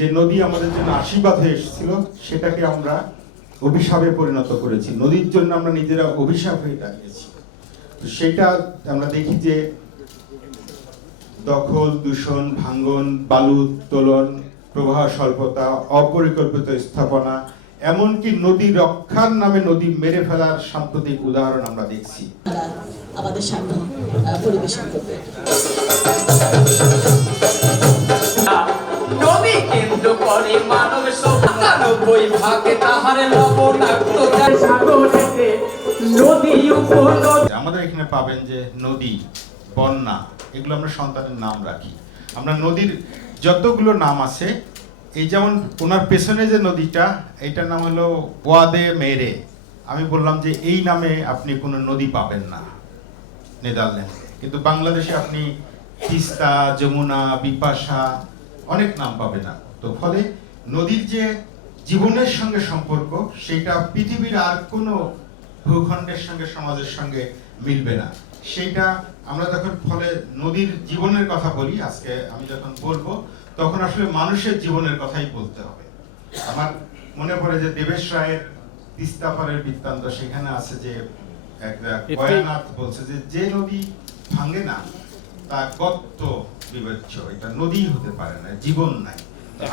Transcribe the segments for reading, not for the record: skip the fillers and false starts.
যে নদী আমাদের জন্য আশীর্বাদ হয়ে এসেছিল সেটাকে আমরা অভিশাপে পরিণত করেছি। নদীর জন্য আমরা নিজেরা অভিশাপ হয়ে দাঁড়িয়েছি। তো সেটা আমরা দেখি যে দখল, দূষণ, ভাঙ্গন, বালু উত্তোলন, প্রবাহ স্বল্পতা, অপরিকল্পিত স্থাপনা, এমনকি নদী রক্ষার নামে নদী মেরে ফেলার সাম্প্রতিক উদাহরণ আমরা দেখছি। আমাদের সামনে পরিবেশন করবে। নদী কেন্দ্র করে মানব সভ্যতা ৯০ ভাগে তাহার লবণাক্ত সাগরেতে নদী উপনদী। আমাদের এখানে পাবেন যে নদী, বন্যা, এগুলো আমরা সন্তানের নাম রাখি। আমরা নদীর যতগুলো নাম আছে, এই যেমন ওনার পেছনে যে নদীটা, এইটার নাম হলো ওয়াদে মেরে। আমি বললাম যে এই নামে আপনি কোনো নদী পাবেন না নেদারল্যান্ড, কিন্তু বাংলাদেশে আপনি তিস্তা, যমুনা, বিপাশা অনেক নাম পাবে না। তো ফলে নদীর যে জীবনের সঙ্গে সম্পর্ক, সেটা পৃথিবীর আর কোনো ভূখণ্ডের সঙ্গে, সমাজের সঙ্গে মিলবে না। সেইটা আমরা যখন ফলে নদীর জীবনের কথা বলি, আজকে আমি যখন বলবো, তখন আসলে মানুষের জীবনের কথাই বলতে হবে। আমার মনে পড়ে যে দেবেশ রায়ের তিস্তা পারের বৃত্তান্ত, সেখানে আছে যে গয়ানাথ বলছে যে নদী ভাঙে না তা গর্ত বিবেচ্য, এটা নদী হতে পারে না, জীবন নাই।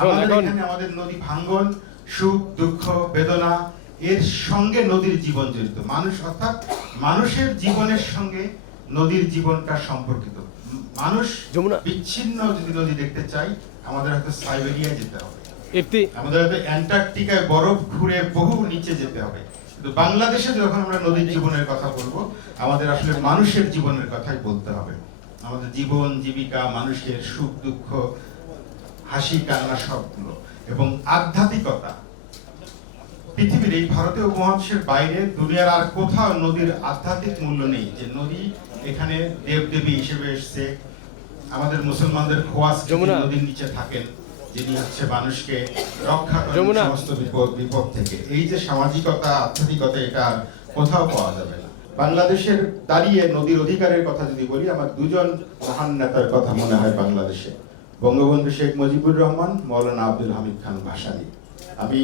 আমাদের এখানে আমাদের নদী ভাঙ্গন, সুখ, দুঃখ, বেদনা, এর সঙ্গে নদীর জীবন জড়িত। মানুষ অর্থাৎ মানুষের জীবনের সঙ্গে নদীর জীবনটা সম্পর্কিত। মানুষ বিচ্ছিন্ন যদি নদী দেখতে চাই, আমাদের হয়তো সাইবেরিয়ায় যেতে হবে, আমাদের হয়তো অ্যান্টার্কটিকায় বরফ ঘুরে বহু নিচে যেতে হবে। কিন্তু বাংলাদেশে যখন আমরা নদীর জীবনের কথা বলবো, আমাদের আসলে মানুষের জীবনের কথাই বলতে হবে। আমাদের জীবন, জীবিকা, মানুষের সুখ, দুঃখ, হাসি, কান্না, সবগুলো। এবং আধ্যাত্মিকতা, পৃথিবীর এই ভারতীয় উপমহাদেশের বাইরে দুনিয়ার আর কোথাও নদীর আধ্যাত্মিক মূল্য নেই। যে নদী এখানে দেবদেবী হিসেবে এসছে। আমাদের মুসলমানদের খোয়াস নদীর নিচে থাকেন, যিনি হচ্ছে মানুষকে রক্ষা করেন সমস্ত বিপদ থেকে। এই যে সামাজিকতা, আধ্যাত্মিকতা, এটা কোথাও পাওয়া যাবে না। বাংলাদেশের দাঁড়িয়ে নদীর অধিকারের কথা যদি বলি, আমার দুজন মহান নেতার কথা মনে হয় বাংলাদেশে, বঙ্গবন্ধু শেখ মুজিবুর রহমান, মৌলানা আব্দুল হামিদ খান ভাসানী। আমি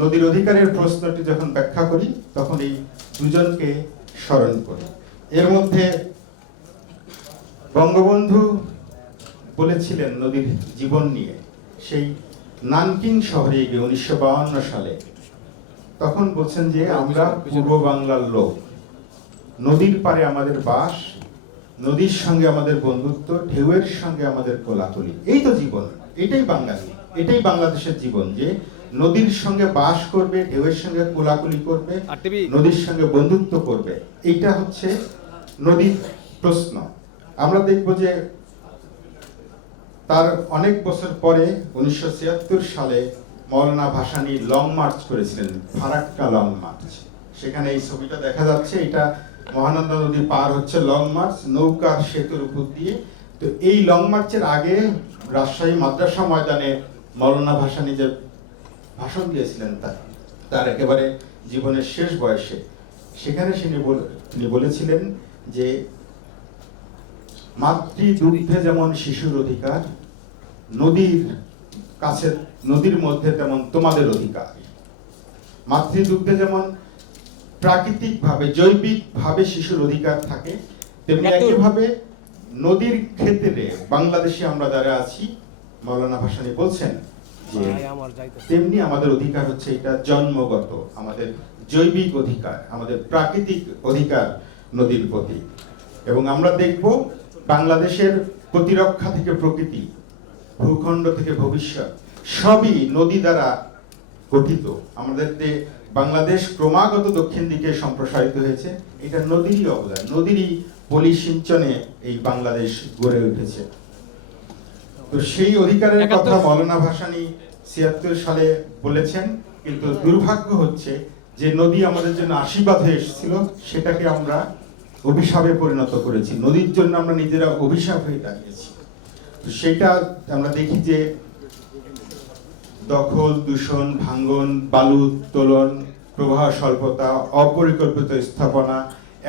নদীর অধিকারের প্রশ্নটি যখন ব্যাখ্যা করি, তখন এই দুজনকে স্মরণ করি। এর মধ্যে বঙ্গবন্ধু বলেছিলেন নদীর জীবন নিয়ে, সেই নানকিং শহরে গিয়ে 1952 সালে, তখন বলছেন যে আমরা পূর্ব বাংলার লোক, নদীর পারে আমাদের বাস, নদীর সঙ্গে আমাদের বন্ধুত্ব, ঢেউয়ের সঙ্গে আমাদের কোলাকুলি। এই তো জীবন, এটাই বাঙালি, এটাই বাংলাদেশের জীবন, যে নদীর সঙ্গে বাস করবে, ঢেউয়ের সঙ্গে কোলাকুলি করবে, নদীর সঙ্গে বন্ধুত্ব করবে। এইটা হচ্ছে নদীর প্রশ্ন। আমরা দেখব যে তার অনেক বছর পরে 1976 সালে মৌলানা ভাসানী লং মার্চ করেছিলেন, ফারাক্কা লং মার্চ। সেখানে এই ছবিটা দেখা যাচ্ছে, এটা মহানন্দা নদী পার হচ্ছে লং মার্চ, নৌকার সেতুর উপর দিয়ে। তো এই লং মার্চের আগে রাজশাহী মাদ্রাসা ময়দানে মৌলানা ভাসানী যে ভাষণ দিয়েছিলেন, তার একেবারে জীবনের শেষ বয়সে, সেখানে তিনি বলেছিলেন যে মাতৃদুগ্ধে যেমন শিশুর অধিকার, নদীর কাছে, নদীর মধ্যে তেমন তোমাদের অধিকার। মাতৃদুগ্ধে যেমন প্রাকৃতিক ভাবে, জৈবিক ভাবে শিশুর অধিকার থাকে, তেমনি একইভাবে নদীর ক্ষেত্রে বাংলাদেশে আমরা যারা আছি, মৌলানা ভাসানী বলছেন যে তেমনি আমাদের অধিকার হচ্ছে এটা জন্মগত, আমাদের জৈবিক অধিকার, আমাদের প্রাকৃতিক অধিকার নদীর প্রতি। এবং আমরা দেখব বাংলাদেশের প্রতিরক্ষা থেকে প্রকৃতি, ভূখণ্ড থেকে ভবিষ্যৎ, সবই নদী দ্বারা গঠিত। আমাদের যে বাংলাদেশ ক্রমাগত দক্ষিণ দিকে সম্প্রসারিত হয়েছে, এটা নদীরই অবদান, নদীরই পলিসিঞ্চনে এই বাংলাদেশ গড়ে উঠেছে। তো সেই অধিকারের কথা মৌলানা ভাসানী 76 সালে বলেছেন, কিন্তু দুর্ভাগ্য হচ্ছে যে নদী আমাদের জন্য আশীর্বাদ হয়ে এসেছিল, সেটাকে আমরা অভিশাপে পরিণত করেছি। নদীর জন্য আমরা নিজেরা অভিশাপ হয়ে দাঁড়িয়েছি। তো সেটা আমরা দেখি যে দখল, দূষণ, ভাঙ্গন, বালু উত্তোলন, প্রবাহ স্বল্পতা, অপরিকল্পিত স্থাপনা,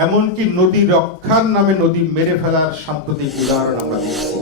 এমনকি নদী রক্ষার নামে নদী মেরে ফেলার সাম্প্রতিক উদাহরণ আমরা দেখছি।